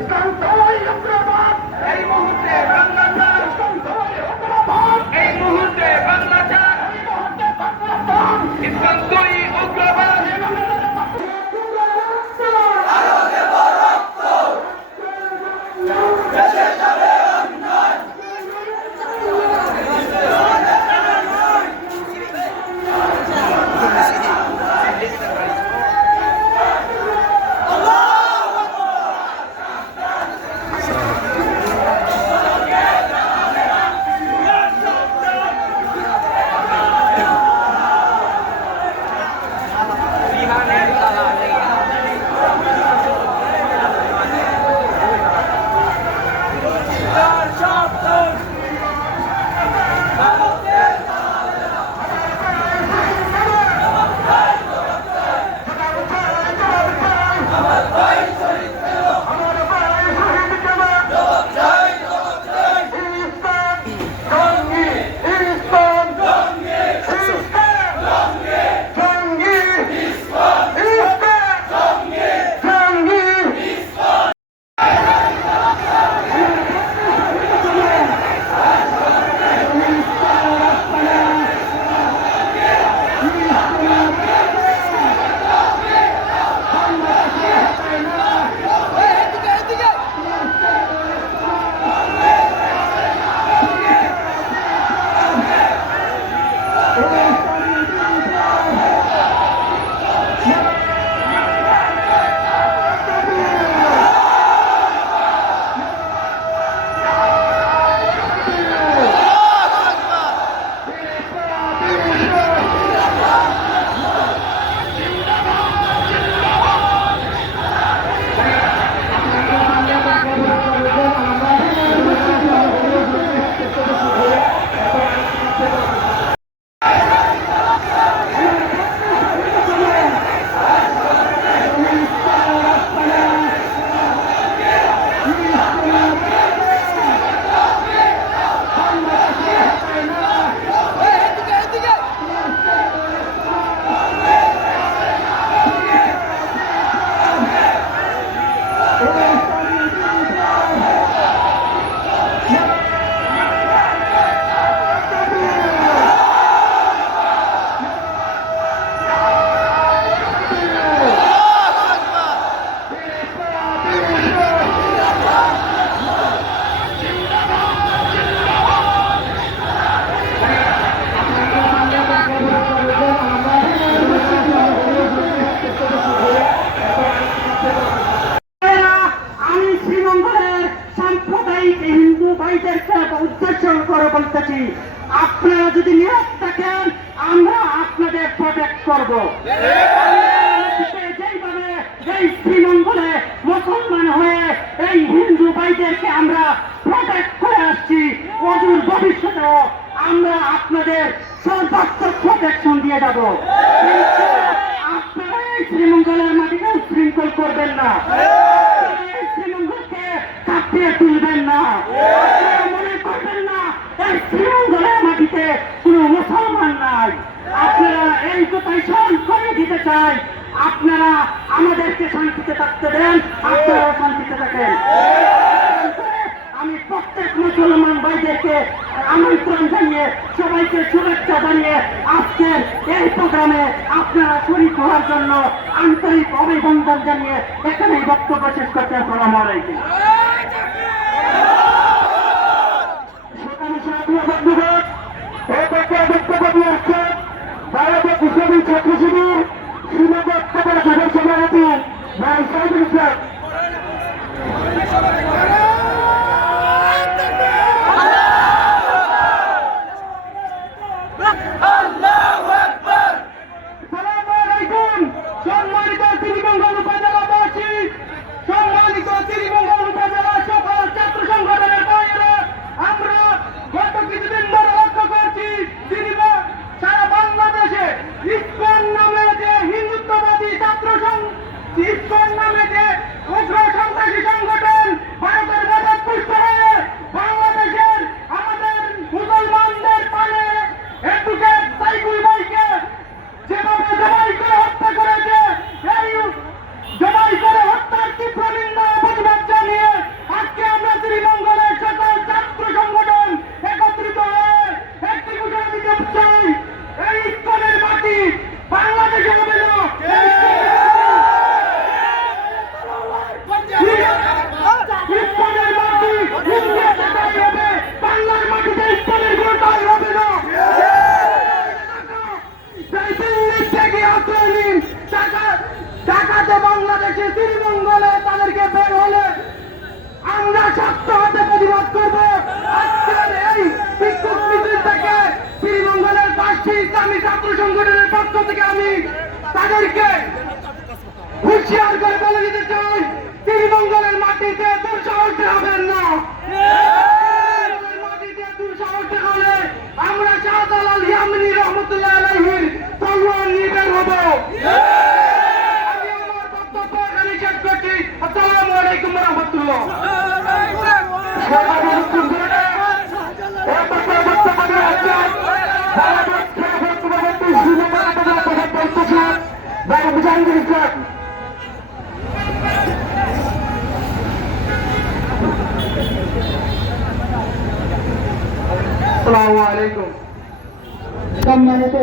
ইসলাম সবাই অগ্রবাদ, এই মুহূর্তে বাংলা চাই, ইসলাম সবাই অগ্রবাদ, এই মুহূর্তে বাংলা চাই, এই মুহূর্তে বাংলাদেশ ইসলাম দুই উগ্রবাদ। আপনারা যদি নিয়োগ থাকেন আমরা আপনাদের প্রোটেক্ট করব। যেইভাবে এই শ্রীমঙ্গলে মুসলমান হয়ে এই হিন্দু ভাইদেরকে আমরা প্রোটেক্ট করে আসছি, অদূর ভবিষ্যতেও আমরা আপনাদের সর্বাত্মক প্রোটেকশন দিয়ে যাব। আপনারা এই শ্রীমঙ্গলের মাটিকে উচ্ছৃঙ্খল করবেন না, এই শ্রীমঙ্গলকে কাঁপিয়ে তুলবেন না, মনে করবেন না এই শ্রীমঙ্গলের মাটিতে কোনো মুসলমান নাই। আপনারা এই কথাই স্মরণ করে দিতে চাই, আপনারা আমাদেরকে শান্তিতে থাকতে দেন, আপনারা শান্তিতে থাকেন। আমি প্রত্যেক মুসলমান ভাইদেরকে আমন্ত্রণ জানিয়ে, সবাইকে শুভেচ্ছা জানিয়ে আজকের এই প্রোগ্রামে আপনারা শরীক হওয়ার জন্য আন্তরিক অভিনন্দন জানিয়ে এখানেই বক্তব্য শেষ করতে। আসসালামু আলাইকুম। বন্ধুগণ, এই বক্তব্য দিয়ে আসছেন বাংলাদেশ ইসলামী ছাত্র শিবির শ্রীনগর খবর সদস্য সভাপতি ভাই সাইদুল ইসলাম। সম্মানিত শ্রীমঙ্গল উপজেলাবাসী, সম্মানিত শ্রীমঙ্গল উপজেলা সকল ছাত্র সংগঠনের বাইরে আমরা গত কিছুদিন ধরে লক্ষ্য করছি সারা বাংলাদেশে ইসকন নামে যে হিন্দুত্ববাদী ছাত্র ইসকন নামে যে ছাত্র সংগঠনের পক্ষ থেকে আমি তাদেরকে হুঁশিয়ার করে বলে দিতে চাই, শ্রীমঙ্গলের মাটিতে দুঃসাহস হবেন না। মাটিতে দুঃসাহস হলে আমরা শাহজালাল ইয়ামিনী রহমতুল্লাহ আলাইহির তলোয়ার নিয়ে বের হব। আমি আমার বক্তব্য এখানে শেষ করছি। আসসালামু আলাইকুম ওয়া রাহমাতুল্লাহ। আসসালামু আলাইকুম। সম্মানিত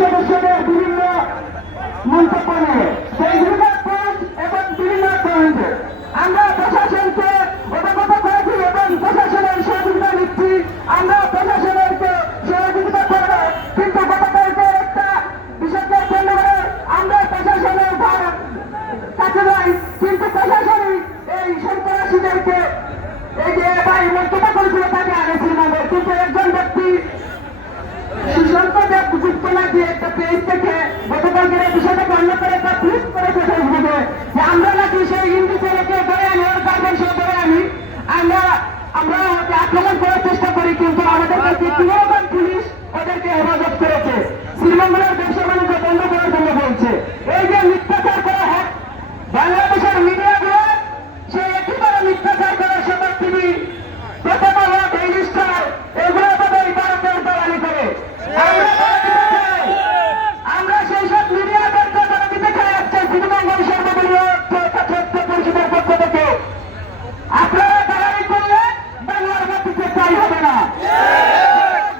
সদস্যদের বিভিন্ন মন্তব্য নিয়ে এবং বিভিন্ন পয়েন্টে আমরা প্রশাসনকে অবগত করেছি এবং প্রশাসনের সহযোগিতা নিচ্ছি। আমরা প্রশাসনকে সহযোগিতা করব, কিন্তু গতকালকে একটা বিষয়কে কেন্দ্র করে আমরা প্রশাসনের কাছে যাই, কিন্তু প্রশাসনই এই সন্ত্রাসীদেরকে এই যে ভাই মন্তব্য করেছিল তাকে আগে শ্রীনগর, কিন্তু একজন ব্যক্তি সুশান্তকে যুক্ত লাগিয়ে একটা পেজ থেকে গতকালকে এই বিষয়টাকে অন্য করে একটা টুইট করেছে ফেসবুকে যে আমরা নাকি সেই হিন্দু ছেলেকে ধরে আনি, ওর গার্মেন্টস ধরে আনি, আমরা আক্রমণ করার চেষ্টা করি, কিন্তু আমাদের কাছে কিরকম পুলিশ ওদেরকে হেফাজত করেছে, শ্রীমঙ্গলের ব্যবসা বাণিজ্য বন্ধ করার জন্য বলছে। এই যে মিথ্যাচার করা হয় বাংলাদেশের মিডিয়াগুলো, সে একেবারে মিথ্যাচার করে সবার টিভি, প্রথম আলো, ডেইলি স্টার, এগুলো তাদের ভারতের দালালি করে। আমরা সেই সব মিডিয়াদেরকে তারা দিতে চাই আসছে শ্রীমঙ্গল সর্বদলীয় পরিষদের পক্ষ থেকে। আপনারা দালালি করলে বাংলার মাটিতে চাই হবে না।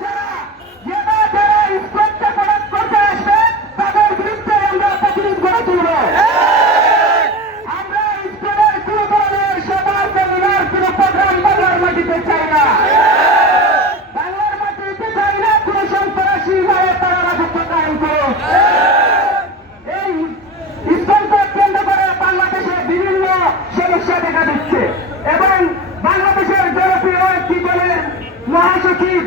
যারা ইস্কনকে প্রদান করতে আসবে তাদের বিরুদ্ধে আমরা প্রতিরোধ গড়ে তুলব। আমরা ইস্কনের কোনো ধরনের সমাজ মিলার কোনো প্রোগ্রাম বাংলার মাটিতে চাই না। বাংলার মাটিতে চাই না কোনো সন্ত্রাসী ভাবে তারা রাজত্ব কায়েম করুক। এই ইস্কনকে কেন্দ্র করে বাংলাদেশে বিভিন্ন সমস্যা দেখা দিচ্ছে এবং বাংলাদেশের জনপ্রিয় একটি দলের মহাসচিব